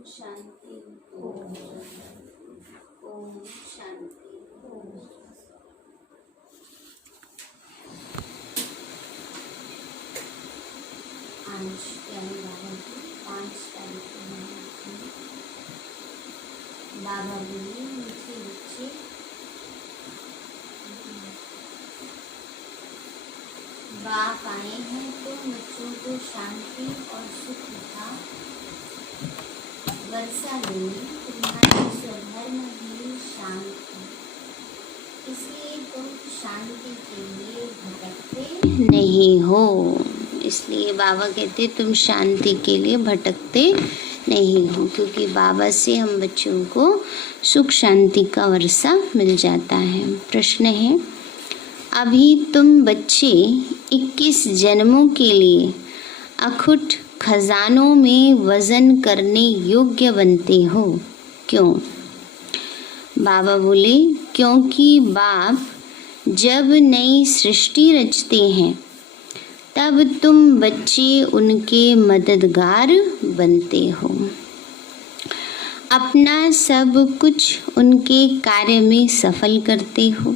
शांति। ओम शांति। आज प्यारे बाबा की 5 तारीख को मनाते हैं। बाबा बोलिए मीठे बच्चे, बाप आए हैं तो बच्चों को शांति और सुख का वर्षा देने। तुम्हारा स्वधर्म ही शांत है, इसलिए तुम शांति के लिए भटकते नहीं हो। इसलिए बाबा कहते तुम शांति के लिए भटकते नहीं हो, क्योंकि बाबा से हम बच्चों को सुख शांति का वर्षा मिल जाता है। प्रश्न है, अभी तुम बच्चे 21 जन्मों के लिए अखुट खजानों में वजन करने योग्य बनते हो, क्यों? बाबा बोले, क्योंकि बाप जब नई सृष्टि रचते हैं तब तुम बच्चे उनके मददगार बनते हो। अपना सब कुछ उनके कार्य में सफल करते हो।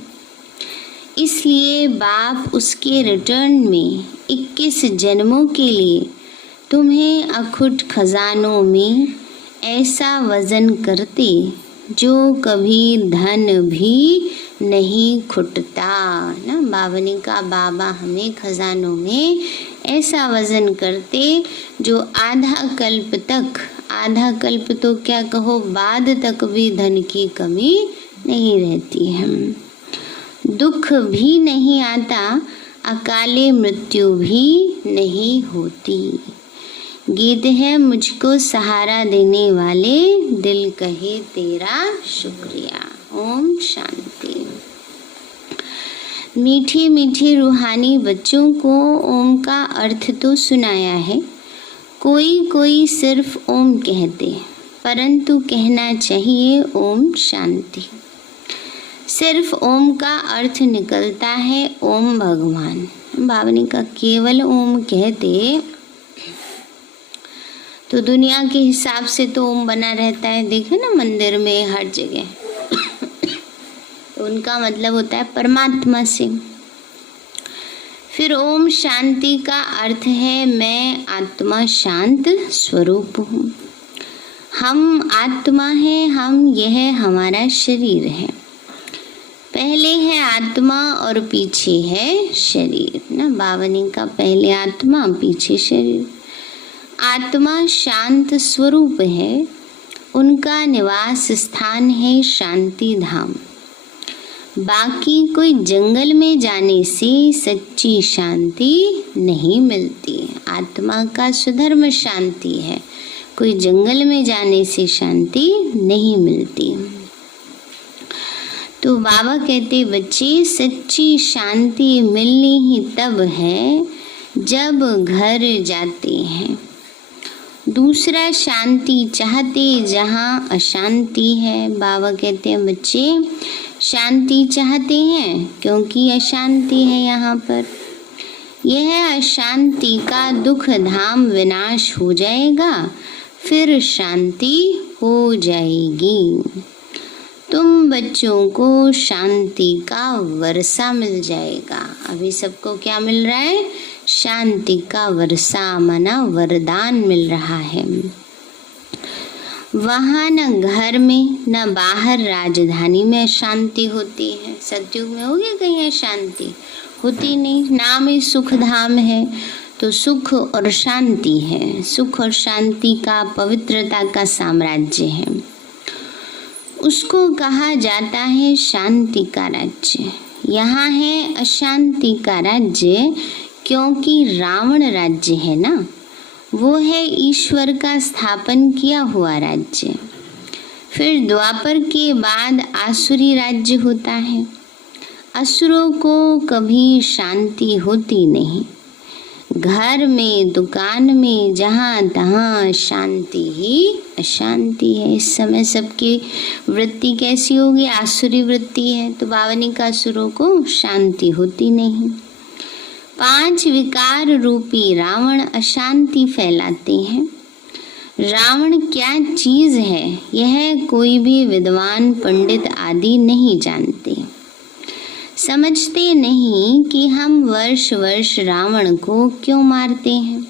इसलिए बाप उसके रिटर्न में 21 जन्मों के लिए तुम्हें अखुट खजानों में ऐसा वजन करते जो कभी धन भी नहीं खुटता ना। बाबा ने कहा बाबा हमें खजानों में ऐसा वजन करते जो आधा कल्प तो क्या कहो बाद तक भी धन की कमी नहीं रहती है। दुख भी नहीं आता, अकाले मृत्यु भी नहीं होती। गीत है, मुझको सहारा देने वाले दिल कहे तेरा शुक्रिया। ओम शांति। मीठे मीठे रूहानी बच्चों को ओम का अर्थ तो सुनाया है। कोई सिर्फ ओम कहते, परंतु कहना चाहिए ओम शांति। सिर्फ ओम का अर्थ निकलता है ओम भगवान। बाबा ने कहा केवल ओम कहते तो दुनिया के हिसाब से तो ओम बना रहता है, देखे ना मंदिर में हर जगह। तो उनका मतलब होता है परमात्मा से। फिर ओम शांति का अर्थ है मैं आत्मा शांत स्वरूप हूँ। हम आत्मा है, यह हमारा शरीर है। पहले है आत्मा और पीछे है शरीर ना। बाबा ने कहा पहले आत्मा पीछे शरीर। आत्मा शांत स्वरूप है, उनका निवास स्थान है शांति धाम। बाकी कोई जंगल में जाने से सच्ची शांति नहीं मिलती। आत्मा का स्वधर्म शांति है, कोई जंगल में जाने से शांति नहीं मिलती। तो बाबा कहते बच्चे सच्ची शांति मिलनी ही तब है जब घर जाते हैं। दूसरा शांति चाहते जहाँ अशांति है। बाबा कहते हैं बच्चे शांति चाहते हैं क्योंकि अशांति है यहाँ पर। यह अशांति का दुख धाम विनाश हो जाएगा, फिर शांति हो जाएगी। तुम बच्चों को शांति का वर्षा मिल जाएगा। अभी सबको क्या मिल रहा है? शांति का वर्षा, माना वरदान मिल रहा है। वहाँ न घर में न बाहर राजधानी में शांति होती है। सतयुग में हो गया कहीं शांति? होती नहीं। नाम ही सुख धाम है, तो सुख और शांति है। सुख और शांति का पवित्रता का साम्राज्य है, उसको कहा जाता है शांति का राज्य। यहाँ है अशांति का राज्य, क्योंकि रावण राज्य है ना, वो है ईश्वर का स्थापन किया हुआ राज्य। फिर द्वापर के बाद आसुरी राज्य होता है। असुरों को कभी शांति होती नहीं। घर में दुकान में जहाँ तहाँ शांति ही अशांति है। इस समय सबकी वृत्ति कैसी होगी? आसुरी वृत्ति है। तो बाबा ने कहा असुरों को शांति होती नहीं। 5 विकार रूपी रावण अशांति फैलाते हैं। रावण क्या चीज है यह कोई भी विद्वान पंडित आदि नहीं जानते। समझते नहीं कि हम वर्ष वर्ष रावण को क्यों मारते हैं।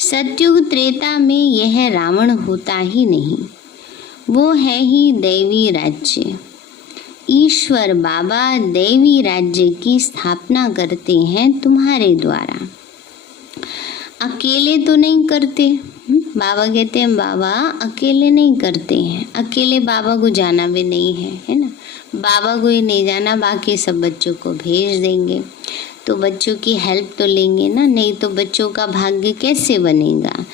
सतयुग त्रेता में यह रावण होता ही नहीं, वो है ही दैवी राज्य। ईश्वर बाबा दैवी राज्य की स्थापना करते हैं तुम्हारे द्वारा, अकेले तो नहीं करते। बाबा कहते हैं बाबा अकेले नहीं करते हैं, अकेले बाबा को जाना भी नहीं है ना। बाबा को ही नहीं जाना, बाकी सब बच्चों को भेज देंगे तो बच्चों की हेल्प तो लेंगे ना, नहीं तो बच्चों का भाग्य कैसे बनेगा।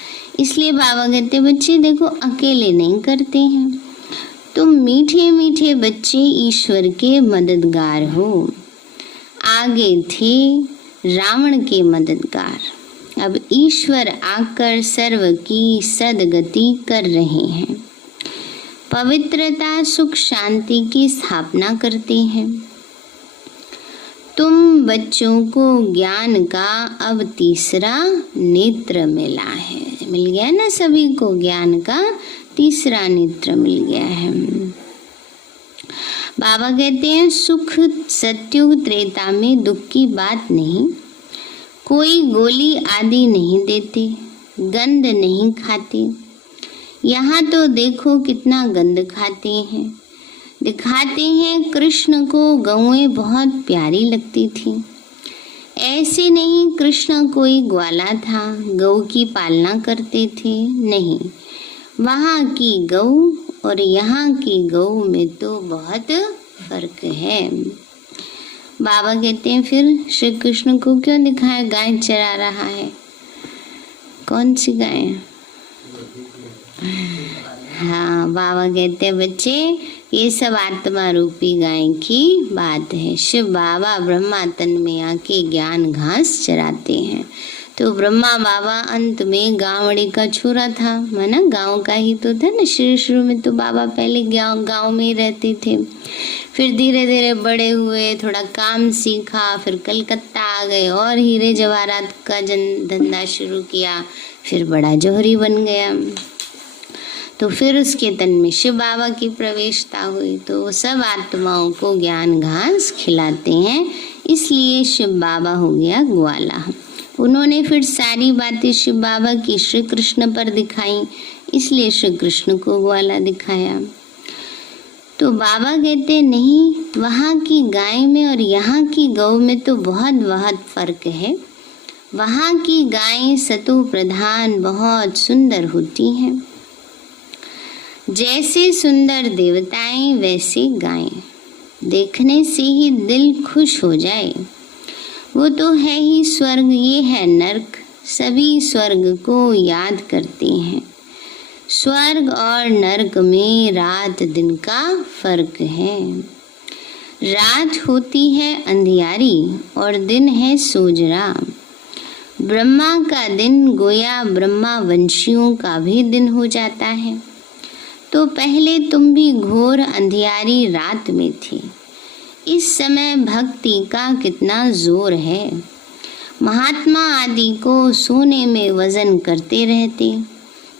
इसलिए बाबा कहते बच्चे देखो अकेले नहीं करते हैं, तुम मीठे मीठे बच्चे ईश्वर के मददगार हो। आगे थे रावण के मददगार, अब ईश्वर आकर सर्व की सदगति कर रहे हैं, पवित्रता सुख शांति की स्थापना करते हैं। तुम बच्चों को ज्ञान का अब तीसरा नेत्र मिला है, मिल गया ना, सभी को ज्ञान का तीसरा नेत्र मिल गया है। बाबा कहते हैं सुख सतयुग त्रेता में दुख की बात नहीं, कोई गोली आदि नहीं देते, गंध नहीं खाते। यहाँ तो देखो कितना गंध खाते हैं, दिखाते हैं कृष्ण को गौएं बहुत प्यारी लगती थी। ऐसे नहीं कृष्ण कोई ग्वाला था, गौ की पालना करते थे, नहीं, वहाँ की गौ और यहाँ की गौ में तो बहुत फर्क है। बाबा कहते हैं फिर श्री कृष्ण को क्यों दिखाया गाय चरा रहा है, कौन सी गाय? हाँ, बाबा कहते हैं बच्चे ये सब आत्मा रूपी गाय की बात है। शिव बाबा ब्रह्मा तन में आके ज्ञान घास चराते हैं। तो ब्रह्मा बाबा अंत में गांवड़ी का छोरा था, माना गांव का ही तो था ना। शुरू में तो बाबा पहले गांव में ही रहते थे, फिर धीरे धीरे बड़े हुए, थोड़ा काम सीखा, फिर कलकत्ता आ गए और हीरे जवाहरात का धंधा शुरू किया, फिर बड़ा जौहरी बन गया। तो फिर उसके तन में शिव बाबा की प्रवेशता हुई, तो वो सब आत्माओं को ज्ञान घास खिलाते हैं, इसलिए शिव बाबा हो गया ग्वाला। उन्होंने फिर सारी बातें शिव बाबा की श्री कृष्ण पर दिखाई, इसलिए श्री कृष्ण को ग्वाला दिखाया। तो बाबा कहते नहीं, वहाँ की गाय में और यहाँ की गौ में तो बहुत फर्क है। वहाँ की गायें सतो प्रधान बहुत सुंदर होती हैं, जैसे सुंदर देवताएं वैसे गायें, देखने से ही दिल खुश हो जाए। वो तो है ही स्वर्ग, ये है नर्क, सभी स्वर्ग को याद करते हैं। स्वर्ग और नर्क में रात दिन का फर्क है। रात होती है अंधियारी और दिन है सोजरा। ब्रह्मा का दिन गोया ब्रह्मा वंशियों का भी दिन हो जाता है। तो पहले तुम भी घोर अंधियारी रात में थे, इस समय भक्ति का कितना जोर है। महात्मा आदि को सोने में वजन करते रहते,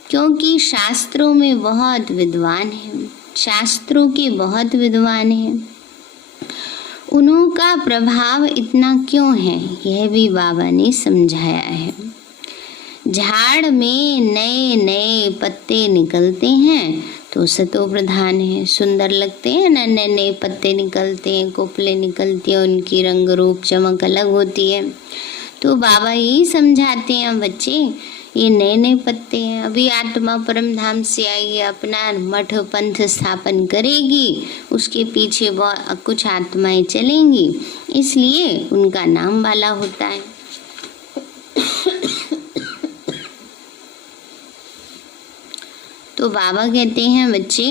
क्योंकि शास्त्रों में बहुत विद्वान हैं, शास्त्रों के बहुत विद्वान हैं। उन्हों का प्रभाव इतना क्यों है, यह भी बाबा ने समझाया है। झाड़ में नए नए पत्ते निकलते हैं तो सतो प्रधान है, सुंदर लगते हैं ना, नए नए पत्ते निकलते हैं, कोपले निकलती हैं, उनकी रंग रूप चमक अलग होती है। तो बाबा यही समझाते हैं बच्चे, ये नए नए पत्ते हैं, अभी आत्मा परम धाम से आई है, अपना मठ पंथ स्थापन करेगी, उसके पीछे बहुत कुछ आत्माएं चलेंगी, इसलिए उनका नाम वाला होता है। तो बाबा कहते हैं बच्चे,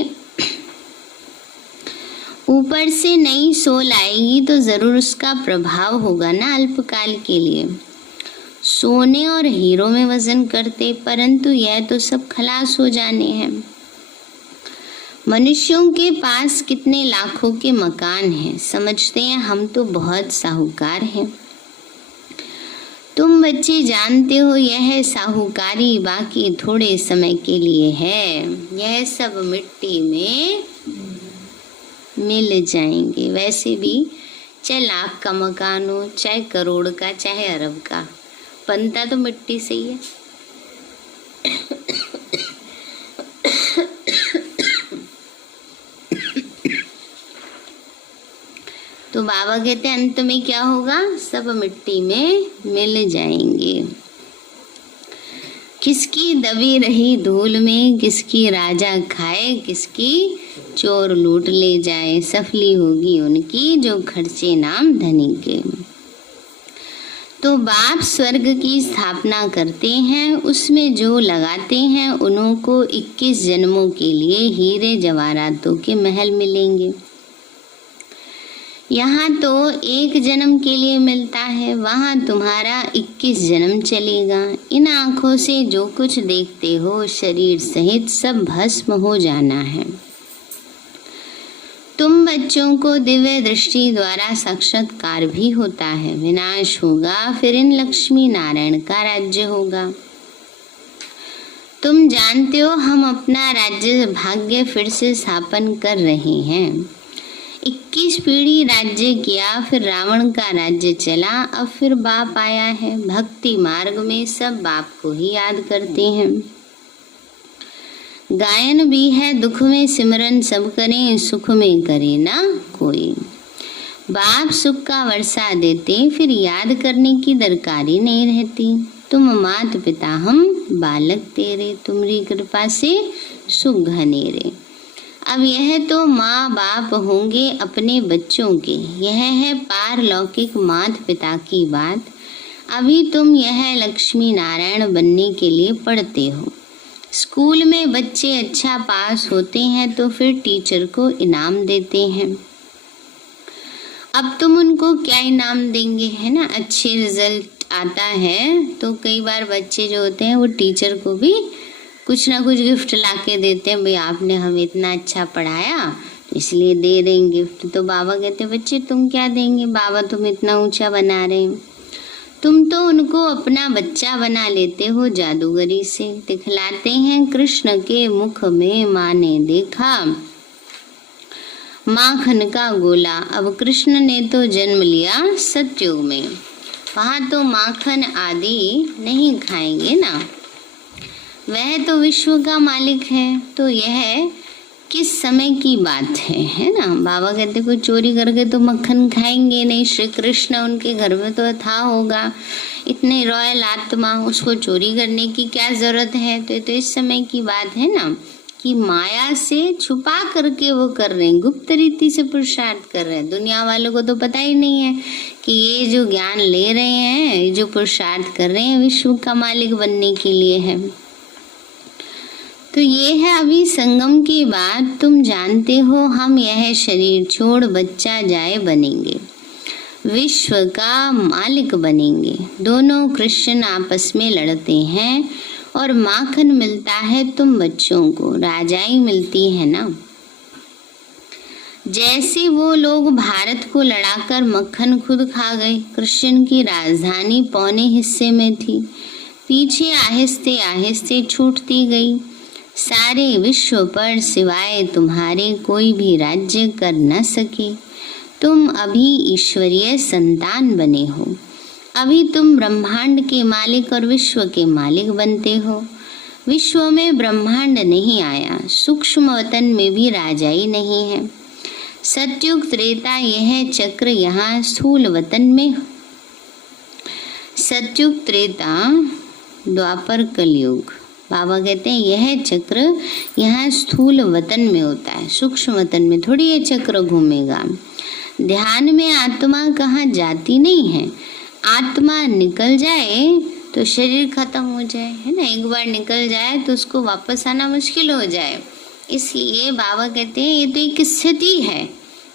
ऊपर से नई सोल आएगी तो जरूर उसका प्रभाव होगा ना अल्पकाल के लिए। सोने और हीरो में वजन करते, परंतु यह तो सब खलास हो जाने हैं। मनुष्यों के पास कितने लाखों के मकान हैं, समझते हैं हम तो बहुत साहूकार हैं। तुम बच्चे जानते हो यह साहूकारी बाकी थोड़े समय के लिए है, यह सब मिट्टी में मिल जाएंगे। वैसे भी चाहे लाख का मकान हो, चाहे करोड़ का, चाहे अरब का, बनता तो मिट्टी से ही है। तो बाबा कहते हैं अंत में क्या होगा, सब मिट्टी में मिल जाएंगे। किसकी दबी रही धूल में, किसकी राजा खाए, किसकी चोर लूट ले जाए, सफली होगी उनकी जो खर्चे नाम धनी के। तो बाप स्वर्ग की स्थापना करते हैं, उसमें जो लगाते हैं उन्हों को 21 जन्मों के लिए हीरे जवाहरातों के महल मिलेंगे। यहाँ तो एक जन्म के लिए मिलता है, वहाँ तुम्हारा 21 जन्म चलेगा। इन आँखों से जो कुछ देखते हो शरीर सहित सब भस्म हो जाना है। तुम बच्चों को दिव्य दृष्टि द्वारा साक्षात्कार भी होता है। विनाश होगा, फिर इन लक्ष्मी नारायण का राज्य होगा। तुम जानते हो हम अपना राज्य भाग्य फिर से स्थापन कर रहे हैं। 21 पीढ़ी राज्य किया, फिर रावण का राज्य चला, अब फिर बाप आया है। भक्ति मार्ग में सब बाप को ही याद करते हैं। गायन भी है, दुख में सिमरन सब करें, सुख में करे ना कोई। बाप सुख का वर्षा देते, फिर याद करने की दरकारी नहीं रहती। तुम मात पिता हम बालक तेरे, तुम्हारी कृपा से सुख घनेरे। अब यह तो माँ बाप होंगे अपने बच्चों के, यह है पारलौकिक माता पिता की बात। अभी तुम यह लक्ष्मी नारायण बनने के लिए पढ़ते हो। स्कूल में बच्चे अच्छा पास होते हैं तो फिर टीचर को इनाम देते हैं। अब तुम उनको क्या इनाम देंगे, है ना। अच्छे रिजल्ट आता है तो कई बार बच्चे जो होते हैं वो टीचर को भी कुछ ना कुछ गिफ्ट लाके देते हैं। भाई आपने हमें इतना अच्छा पढ़ाया तो इसलिए दे रहे हैं गिफ्ट। तो बाबा कहते हैं बच्चे तुम क्या देंगे, बाबा तुम इतना ऊंचा बना रहे हैं। तुम तो उनको अपना बच्चा बना लेते हो जादूगरी से। दिखलाते हैं कृष्ण के मुख में माँ ने देखा माखन का गोला। अब कृष्ण ने तो जन्म लिया सतयुग में, वहाँ तो माखन आदि नहीं खाएंगे ना, वह तो विश्व का मालिक है। तो यह किस समय की बात है ना। बाबा कहते कोई चोरी करके तो मक्खन खाएंगे नहीं। श्री कृष्ण उनके घर में तो था होगा, इतने रॉयल आत्मा, उसको चोरी करने की क्या जरूरत है। तो इस समय की बात है ना कि माया से छुपा करके वो कर रहे हैं, गुप्त रीति से पुरुषार्थ कर रहे हैं। दुनिया वालों को तो पता ही नहीं है कि ये जो ज्ञान ले रहे हैं, जो पुरुषार्थ कर रहे हैं विश्व का मालिक बनने के लिए है। तो ये है अभी संगम की बात। तुम जानते हो हम यह शरीर छोड़ बच्चा जाए बनेंगे, विश्व का मालिक बनेंगे। दोनों कृष्ण आपस में लड़ते हैं और माखन मिलता है तुम बच्चों को, राजाई मिलती है ना। जैसे वो लोग भारत को लड़ाकर मक्खन खुद खा गए। कृष्ण की राजधानी पौने हिस्से में थी, पीछे आहिस्ते आहिस्ते छूटती गई। सारे विश्व पर सिवाय तुम्हारे कोई भी राज्य कर न सके। तुम अभी ईश्वरीय संतान बने हो। अभी तुम ब्रह्मांड के मालिक और विश्व के मालिक बनते हो। विश्व में ब्रह्मांड नहीं आया, सूक्ष्म वतन में भी राजाई नहीं है। सतयुग त्रेता यह चक्र यहाँ स्थूल वतन में, सतयुग त्रेता द्वापर कलयुग। बाबा कहते हैं यह चक्र यहाँ स्थूल वतन में होता है, सूक्ष्म वतन में थोड़ी ये चक्र घूमेगा। ध्यान में आत्मा कहाँ जाती नहीं है। आत्मा निकल जाए तो शरीर खत्म हो जाए, है ना। एक बार निकल जाए तो उसको वापस आना मुश्किल हो जाए। इसलिए बाबा कहते हैं ये तो एक स्थिति है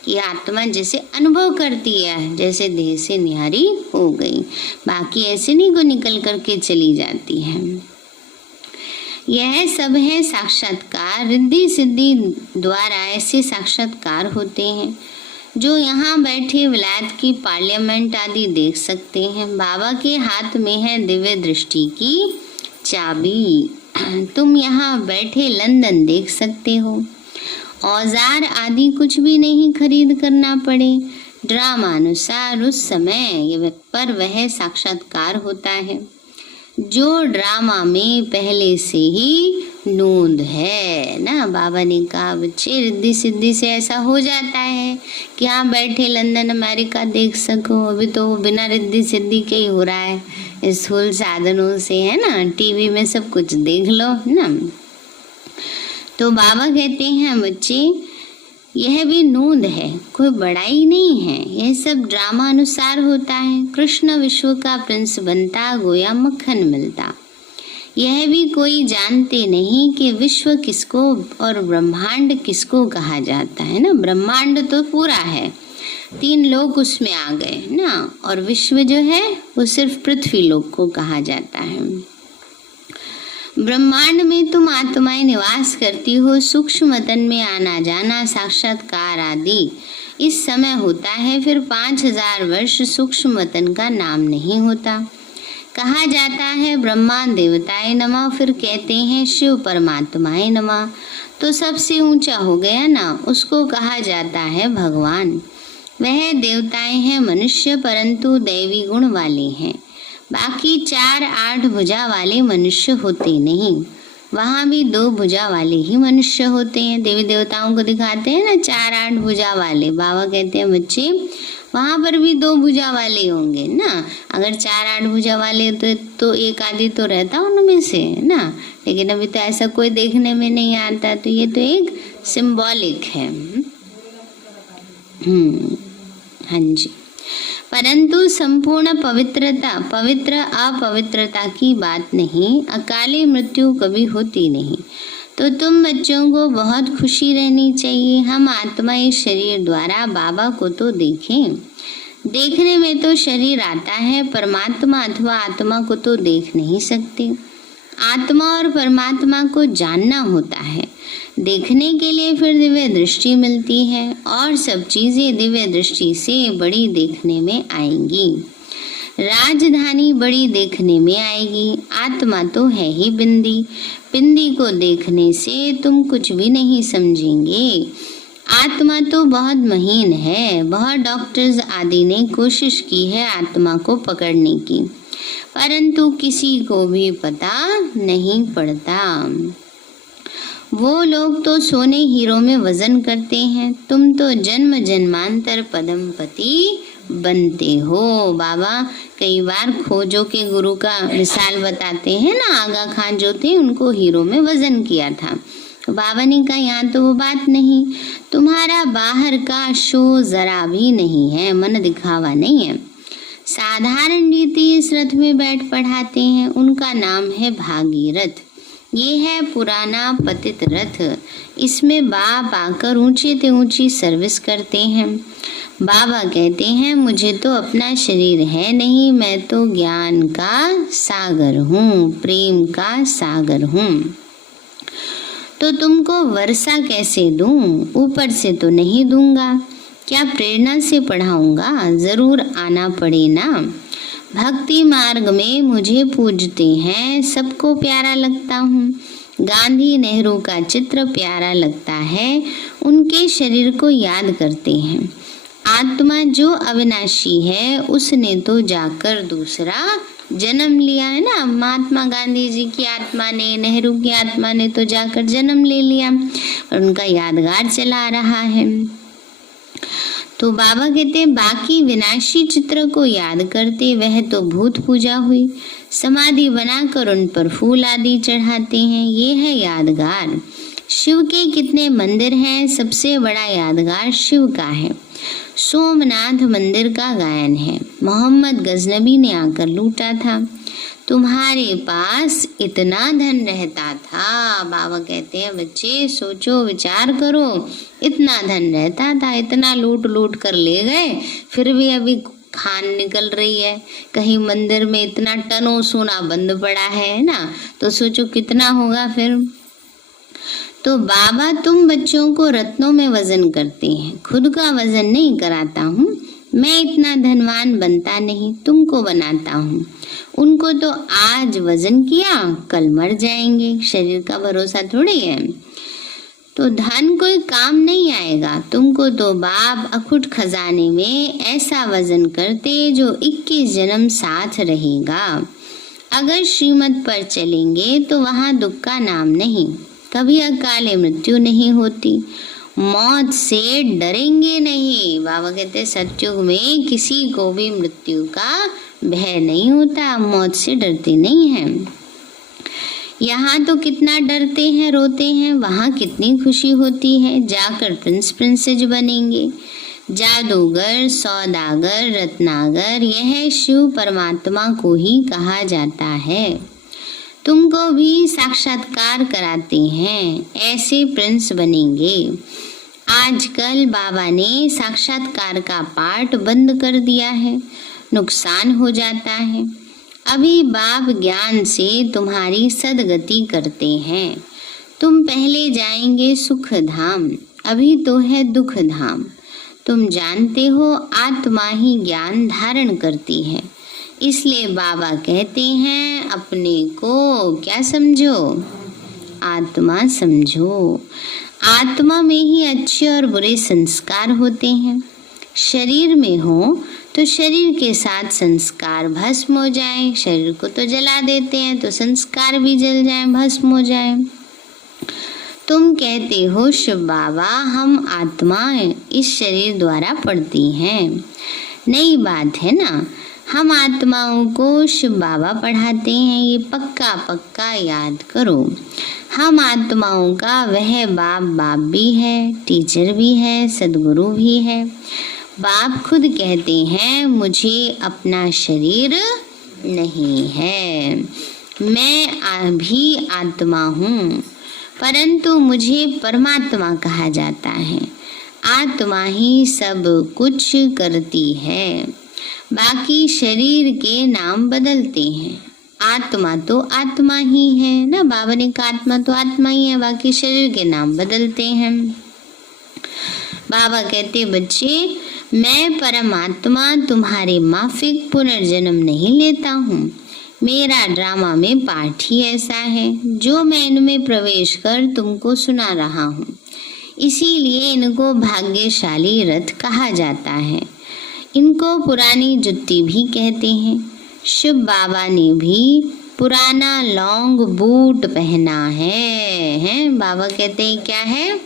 कि आत्मा जैसे अनुभव करती है, जैसे देह से निहारी हो गई, बाकी ऐसे नहीं को निकल करके चली जाती है। यह सब है साक्षात्कार। रिद्धि सिद्धि द्वारा ऐसे साक्षात्कार होते हैं। जो यहाँ बैठे विलायत की पार्लियामेंट आदि देख सकते हैं। बाबा के हाथ में है दिव्य दृष्टि की चाबी। तुम यहाँ बैठे लंदन देख सकते हो। औजार आदि कुछ भी नहीं खरीद करना पड़े। ड्रामानुसार उस समय पर वह साक्षात्कार होता है। जो ड्रामा में पहले से ही नोंद है ना। बाबा ने कहा बच्चे रिद्धि सिद्धि से ऐसा हो जाता है कि आप बैठे लंदन अमेरिका देख सको। अभी तो बिना रिद्धि सिद्धि के ही हो रहा है, स्थूल साधनों से, है ना। टीवी में सब कुछ देख लो ना। तो बाबा कहते हैं बच्चे यह भी नोंद है, कोई बड़ाई नहीं है। यह सब ड्रामा अनुसार होता है। कृष्ण विश्व का प्रिंस बनता, गोया मक्खन मिलता। यह भी कोई जानते नहीं कि विश्व किसको और ब्रह्मांड किसको कहा जाता है ना। ब्रह्मांड तो पूरा है, 3 लोक उसमें आ गए ना, और विश्व जो है वो सिर्फ पृथ्वी लोक को कहा जाता है। ब्रह्मांड में तुम आत्माएं निवास करती हो। सूक्ष्म तन में आना जाना, साक्षात्कार आदि इस समय होता है। फिर 5000 वर्ष सूक्ष्म तन का नाम नहीं होता। कहा जाता है ब्रह्मा देवताए नमः, फिर कहते हैं शिव परमात्माए नमः। तो सबसे ऊंचा हो गया ना, उसको कहा जाता है भगवान। वह देवताएं हैं मनुष्य, परंतु दैवी गुण वाले हैं। बाकी 4-8 भुजा वाले मनुष्य होते नहीं। वहाँ भी 2 भुजा वाले ही मनुष्य होते हैं। देवी देवताओं को दिखाते हैं ना 4-8 भुजा वाले। बाबा कहते हैं बच्चे वहाँ पर भी 2 भुजा वाले होंगे ना। अगर 4-8 भुजा वाले तो एक आदि तो रहता उनमें से ना, लेकिन अभी तो ऐसा कोई देखने में नहीं आता। तो ये तो एक सिंबॉलिक है। हाँ जी। परंतु संपूर्ण पवित्रता, पवित्र अपवित्रता की बात नहीं। अकाली मृत्यु कभी होती नहीं। तो तुम बच्चों को बहुत खुशी रहनी चाहिए। हम आत्मा इस शरीर द्वारा बाबा को तो देखें। देखने में तो शरीर आता है, परमात्मा अथवा आत्मा को तो देख नहीं सकते। आत्मा और परमात्मा को जानना होता है। देखने के लिए फिर दिव्य दृष्टि मिलती है, और सब चीजें दिव्य दृष्टि से बड़ी देखने में आएंगी। राजधानी बड़ी देखने में आएगी। आत्मा तो है ही बिंदी। बिंदी को देखने से तुम कुछ भी नहीं समझेंगे। आत्मा तो बहुत महीन है। बहुत डॉक्टर्स आदि ने कोशिश की है आत्मा को पकड़ने की, परंतु किसी को भी पता नहीं पड़ता। वो लोग तो सोने हीरो में वजन करते हैं, तुम तो जन्म जन्मांतर पदमपति बनते हो। बाबा कई बार खोजो के गुरु का मिसाल बताते हैं ना। आगा खान जो थे उनको हीरो में वजन किया था। बाबा ने कहा यहाँ तो वो बात नहीं। तुम्हारा बाहर का शो जरा भी नहीं है, मन दिखावा नहीं है। साधारण रीति इस रथ में बैठ पढ़ाते हैं। उनका नाम है भागीरथ। ये है पुराना पतित रथ। इसमें बाप आकर ऊंची से ऊंची सर्विस करते हैं। बाबा कहते हैं मुझे तो अपना शरीर है नहीं, मैं तो ज्ञान का सागर हूँ, प्रेम का सागर हूँ। तो तुमको वर्षा कैसे दूं? ऊपर से तो नहीं दूंगा। क्या प्रेरणा से पढ़ाऊंगा? जरूर आना पड़े ना। भक्ति मार्ग में मुझे पूजते हैं, सबको प्यारा लगता हूँ। गांधी नेहरू का चित्र प्यारा लगता है, उनके शरीर को याद करते हैं। आत्मा जो अविनाशी है उसने तो जाकर दूसरा जन्म लिया है ना। महात्मा गांधी जी की आत्मा ने, नेहरू की आत्मा ने तो जाकर जन्म ले लिया, और उनका यादगार चला रहा है। तो बाबा कहते हैं बाकी विनाशी चित्र को याद करते, वह तो भूत पूजा हुई। समाधि बनाकर उन पर फूल आदि चढ़ाते हैं, ये है यादगार। शिव के कितने मंदिर हैं, सबसे बड़ा यादगार शिव का है। सोमनाथ मंदिर का गायन है, मोहम्मद गजनबी ने आकर लूटा था। तुम्हारे पास इतना धन रहता था। बाबा कहते हैं बच्चे सोचो विचार करो, इतना धन रहता था, इतना लूट लूट कर ले गए, फिर भी अभी खान निकल रही है। कहीं मंदिर में इतना टनों सोना बंद पड़ा है ना, तो सोचो कितना होगा फिर। तो बाबा तुम बच्चों को रत्नों में वजन करते हैं, खुद का वजन नहीं कराता हूँ। मैं इतना धनवान बनता नहीं, तुमको बनाता हूँ। उनको तो आज वजन किया, कल मर जाएंगे, शरीर का भरोसा थोड़ी है। तो धन कोई काम नहीं आएगा। तुमको तो बाप अखुट खजाने में ऐसा वजन करते जो 21 जन्म साथ रहेगा। अगर श्रीमत पर चलेंगे तो वहाँ दुख का नाम नहीं, कभी अकाले मृत्यु नहीं होती, मौत से डरेंगे नहीं। बाबा कहते सतयुग में किसी को भी मृत्यु का भय नहीं होता, मौत से डरते नहीं हैं। यहाँ तो कितना डरते हैं, रोते हैं, वहाँ कितनी खुशी होती है। जाकर प्रिंस प्रिंसेस बनेंगे। जादूगर, सौदागर, रत्नागर, यह शिव परमात्मा को ही कहा जाता है। तुमको भी साक्षात्कार कराते हैं, ऐसे प्रिंस बनेंगे। आजकल बाबा ने साक्षात्कार का पाठ बंद कर दिया है, नुकसान हो जाता है। अभी बाप ज्ञान से तुम्हारी सदगति करते हैं। तुम पहले जाएंगे सुख धाम, अभी तो है दुख धाम। तुम जानते हो आत्मा ही ज्ञान धारण करती है, इसलिए बाबा कहते हैं अपने को क्या समझो, आत्मा समझो। आत्मा में ही अच्छे और बुरे संस्कार होते हैं। शरीर में हो तो शरीर के साथ संस्कार भस्म हो जाए, शरीर को तो जला देते हैं तो संस्कार भी जल जाए, भस्म हो जाए। तुम कहते हो शिव बाबा हम आत्माएं इस शरीर द्वारा पढ़ती हैं, नई बात है ना। हम आत्माओं को शिव बाबा पढ़ाते हैं, ये पक्का पक्का याद करो। हम आत्माओं का वह बाप भी है, टीचर भी है, सदगुरु भी है। बाप खुद कहते हैं मुझे अपना शरीर नहीं है, मैं भी आत्मा हूँ, परंतु मुझे परमात्मा कहा जाता है। आत्मा ही सब कुछ करती है, बाकी शरीर के नाम बदलते हैं। आत्मा तो आत्मा ही है ना, बाबा ने कहा आत्मा तो आत्मा ही है, बाकी शरीर के नाम बदलते हैं। बाबा कहते बच्चे मैं परमात्मा तुम्हारे माफिक पुनर्जन्म नहीं लेता हूँ। मेरा ड्रामा में पाठ ही ऐसा है जो मैं इनमें प्रवेश कर तुमको सुना रहा हूँ। इसीलिए इनको भाग्यशाली रथ कहा जाता है। इनको पुरानी जुत्ती भी कहते हैं। शिव बाबा ने भी पुराना लॉन्ग बूट पहना है। बाबा कहते हैं क्या है,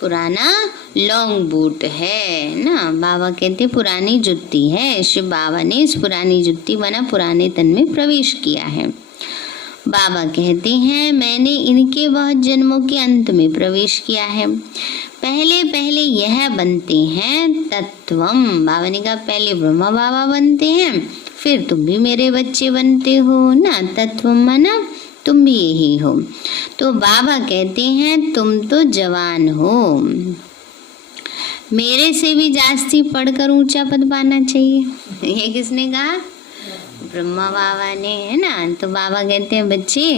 पुराना लॉन्ग बूट है ना। बाबा कहते पुरानी जुत्ती है। शिव बाबा ने इस पुरानी जुत्ती बना पुराने तन में प्रवेश किया है। बाबा कहते हैं मैंने इनके बहुत जन्मों के अंत में प्रवेश किया है। पहले पहले यह बनते हैं तत्वम। बाबा ने कहा पहले ब्रह्मा बाबा बनते हैं, फिर तुम भी मेरे बच्चे बनते हो ना। तत्वम माना तुम भी यही हो। तो बाबा कहते हैं तुम तो जवान हो, मेरे से भी जास्ती पढ़कर ऊंचा पद पाना चाहिए। ये किसने कहा, ब्रह्मा बाबा ने, है ना। तो बाबा कहते हैं बच्चे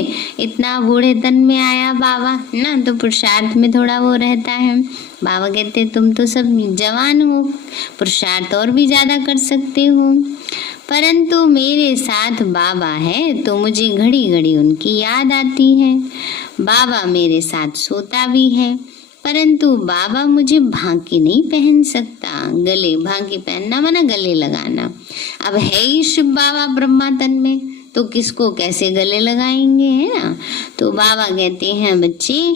इतना बूढ़े तन में आया बाबा ना, तो पुरुषार्थ में थोड़ा वो रहता है। बाबा कहते हैं तुम तो सब जवान हो, पुरुषार्थ और भी ज्यादा कर सकते हो, परंतु मेरे साथ बाबा है तो मुझे घड़ी घड़ी उनकी याद आती है। बाबा मेरे साथ सोता भी है, परंतु बाबा मुझे भांकी नहीं पहन सकता। गले भांकी पहनना माना गले लगाना। अब है ही शिव बाबा ब्रह्मा तन में, तो किसको कैसे गले लगाएंगे, है ना। तो बाबा कहते हैं बच्चे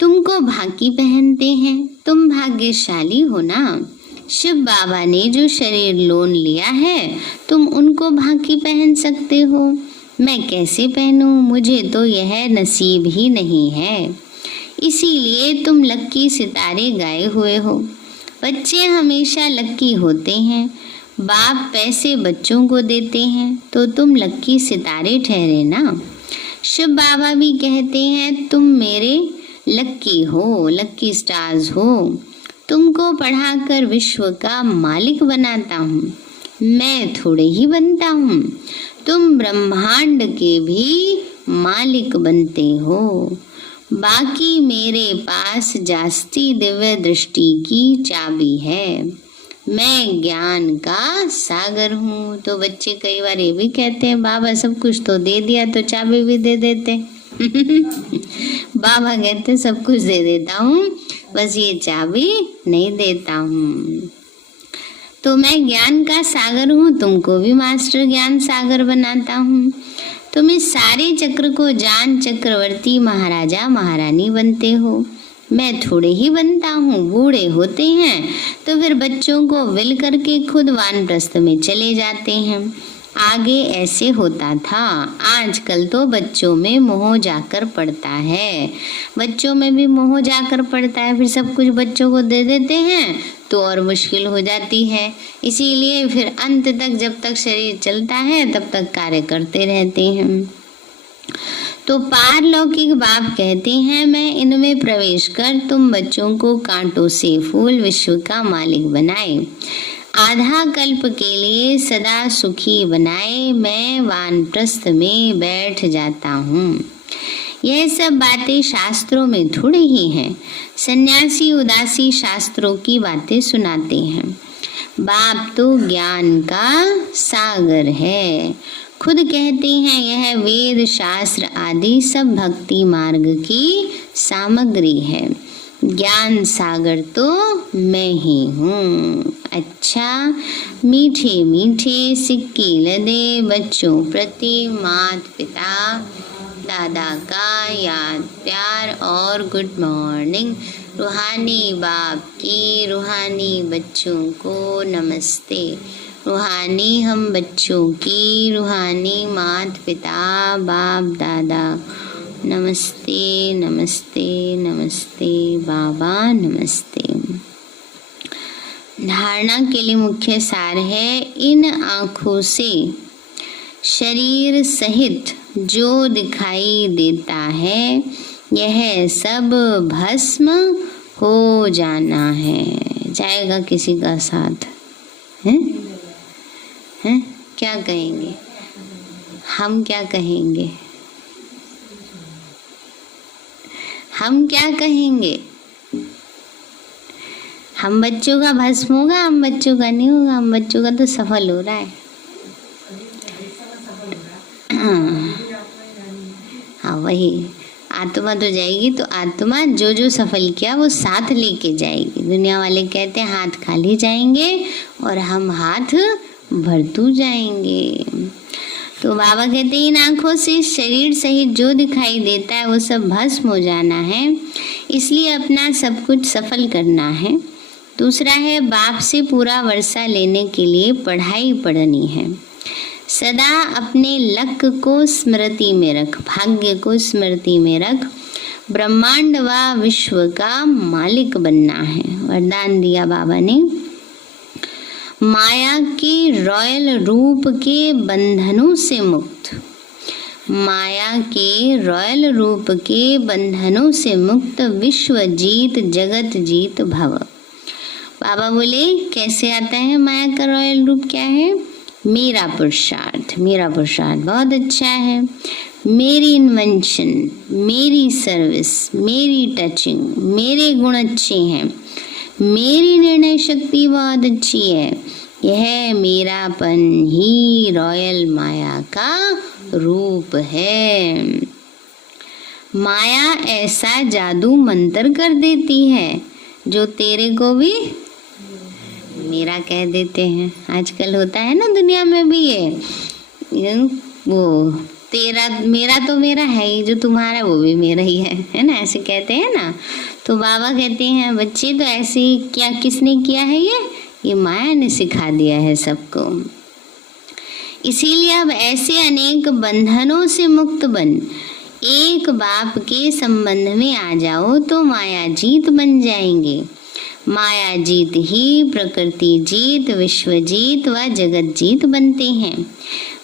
तुमको भांकी पहनते हैं, तुम भाग्यशाली हो ना। शिव बाबा ने जो शरीर लोन लिया है तुम उनको भांकी पहन सकते हो, मैं कैसे पहनूं, मुझे तो यह नसीब ही नहीं है। इसीलिए तुम लक्की सितारे गाए हुए हो। बच्चे हमेशा लक्की होते हैं, बाप पैसे बच्चों को देते हैं, तो तुम लक्की सितारे ठहरे ना। शिव बाबा भी कहते हैं तुम मेरे लक्की हो, लक्की स्टार्स हो। तुमको पढ़ाकर विश्व का मालिक बनाता हूँ, मैं थोड़े ही बनता हूँ, तुम ब्रह्मांड के भी मालिक बनते हो। बाकी मेरे पास जास्ती दिव्य दृष्टि की चाबी है। मैं ज्ञान का सागर हूँ। तो बच्चे कई बार ये भी कहते हैं, बाबा सब कुछ तो दे दिया तो चाबी भी दे देते। बाबा कहते सब कुछ दे देता हूँ, बस ये चाबी नहीं देता हूँ। तो मैं ज्ञान का सागर हूँ, तुमको भी मास्टर ज्ञान सागर बनाता हूँ। तुम इस सारे चक्र को जान चक्रवर्ती महाराजा महारानी बनते हो। मैं थोड़े ही बनता हूँ, बूढ़े होते हैं तो फिर बच्चों को विल करके खुद वानप्रस्थ में चले जाते हैं। आगे ऐसे होता था, आजकल तो बच्चों में मोह जाकर पड़ता है। बच्चों में भी मोह जाकर पड़ता है, फिर सब कुछ बच्चों को दे देते हैं तो और मुश्किल हो जाती है। इसीलिए फिर अंत तक जब तक शरीर चलता है तब तक कार्य करते रहते हैं। तो पारलौकिक बाप कहते हैं, मैं इनमें प्रवेश कर तुम बच्चों को कांटों से फूल विश्व का मालिक बनाए, आधा कल्प के लिए सदा सुखी बनाए, मैं वानप्रस्थ में बैठ जाता हूँ। यह सब बातें शास्त्रों में थोड़ी ही हैं। सन्यासी उदासी शास्त्रों की बातें सुनाते हैं। बाप तो ज्ञान का सागर है। खुद कहते हैं यह वेद शास्त्र आदि सब भक्ति मार्ग की सामग्री है। ज्ञान सागर तो मैं ही हूँ। अच्छा, मीठे मीठे सिक्के लदे बच्चों प्रति माता पिता दादा का याद प्यार और गुड मॉर्निंग। रूहानी बाप की रूहानी बच्चों को नमस्ते। रूहानी हम बच्चों की रूहानी माता पिता बाप दादा नमस्ते नमस्ते नमस्ते बाबा नमस्ते। धारणा के लिए मुख्य सार है, इन आँखों से शरीर सहित जो दिखाई देता है यह सब भस्म हो जाना है। जाएगा किसी का साथ है? क्या कहेंगे? हम क्या कहेंगे? हम क्या कहेंगे? हम बच्चों का भस्म होगा, हम बच्चों का नहीं होगा। हम बच्चों का तो सफल हो रहा है। हाँ वही आत्मा तो जाएगी, तो आत्मा जो जो सफल किया वो साथ लेके जाएगी। दुनिया वाले कहते हैं हाथ खाली जाएंगे और हम हाथ भरतू जाएंगे। तो बाबा कहते हैं इन आँखों से शरीर सहित जो दिखाई देता है वो सब भस्म हो जाना है, इसलिए अपना सब कुछ सफल करना है। दूसरा है, बाप से पूरा वर्षा लेने के लिए पढ़ाई पढ़नी है। सदा अपने लक्ष्य को स्मृति में रख, भाग्य को स्मृति में रख। ब्रह्मांड व विश्व का मालिक बनना है। वरदान दिया बाबा ने, माया के रॉयल रूप के बंधनों से मुक्त, माया के रॉयल रूप के बंधनों से मुक्त विश्व जीत जगत जीत भव। बाबा बोले कैसे आता है माया का रॉयल रूप? क्या है? मेरा पुरुषार्थ। मेरा पुरुषार्थ बहुत अच्छा है। मेरी इन्वेंशन, मेरी सर्विस, मेरी टचिंग, मेरे गुण अच्छे हैं, मेरी निर्णय शक्ति बहुत अच्छी है। यह मेरापन ही रॉयल माया का रूप है। माया ऐसा जादू मंत्र कर देती है जो तेरे को भी मेरा कह देते हैं। आजकल होता है ना दुनिया में भी ये वो तेरा मेरा तो मेरा है ही, जो तुम्हारा वो भी मेरा ही है ना, ऐसे कहते हैं ना। तो बाबा कहते हैं बच्चे तो ऐसे ही, क्या किसने किया है? ये माया ने सिखा दिया है सबको। इसीलिए अब ऐसे अनेक बंधनों से मुक्त बन, एक बाप के संबंध में आ जाओ तो माया जीत बन जाएंगे। माया जीत ही प्रकृति जीत, विश्व जीत व जगत जीत बनते हैं।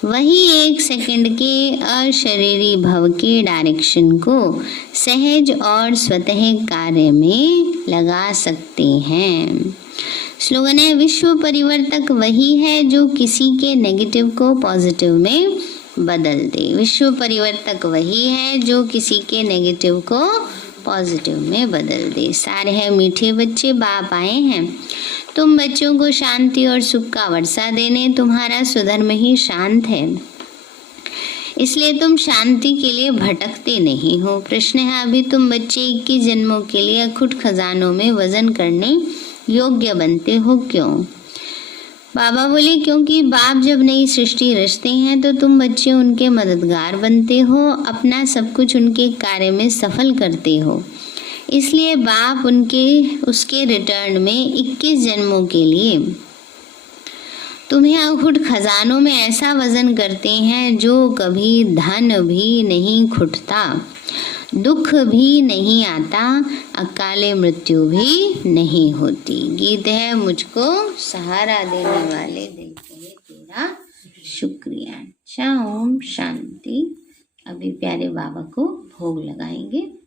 वही एक सेकंड के अशरीरी भव के डायरेक्शन को सहज और स्वतः कार्य में लगा सकते हैं। स्लोगन है, विश्व परिवर्तक वही है जो किसी के नेगेटिव को पॉजिटिव में बदल दे। विश्व परिवर्तक वही है जो किसी के नेगेटिव को पॉजिटिव में बदल दे। सारे हैं मीठे बच्चे, बाप आए हैं तुम बच्चों को शांति और सुख का वर्षा देने। तुम्हारा स्वधर्म ही शांत है, इसलिए तुम शांति के लिए भटकते नहीं हो। प्रश्न है, अभी तुम बच्चे 21 जन्मों के लिए अखुट खजानों में वजन करने योग्य बनते हो, क्यों? बाबा बोले, क्योंकि बाप जब नई सृष्टि रचते हैं तो तुम बच्चे उनके मददगार बनते हो, अपना सब कुछ उनके कार्य में सफल करते हो। इसलिए बाप उसके रिटर्न में 21 जन्मों के लिए तुम्हें अखुट खजानों में ऐसा वजन करते हैं जो कभी धन भी नहीं खुटता, दुख भी नहीं आता, अकाले मृत्यु भी नहीं होती। गीत है, मुझको सहारा देने वाले दिल के लिए तेरा शुक्रिया। अच्छा, ओम शांति। अभी प्यारे बाबा को भोग लगाएंगे।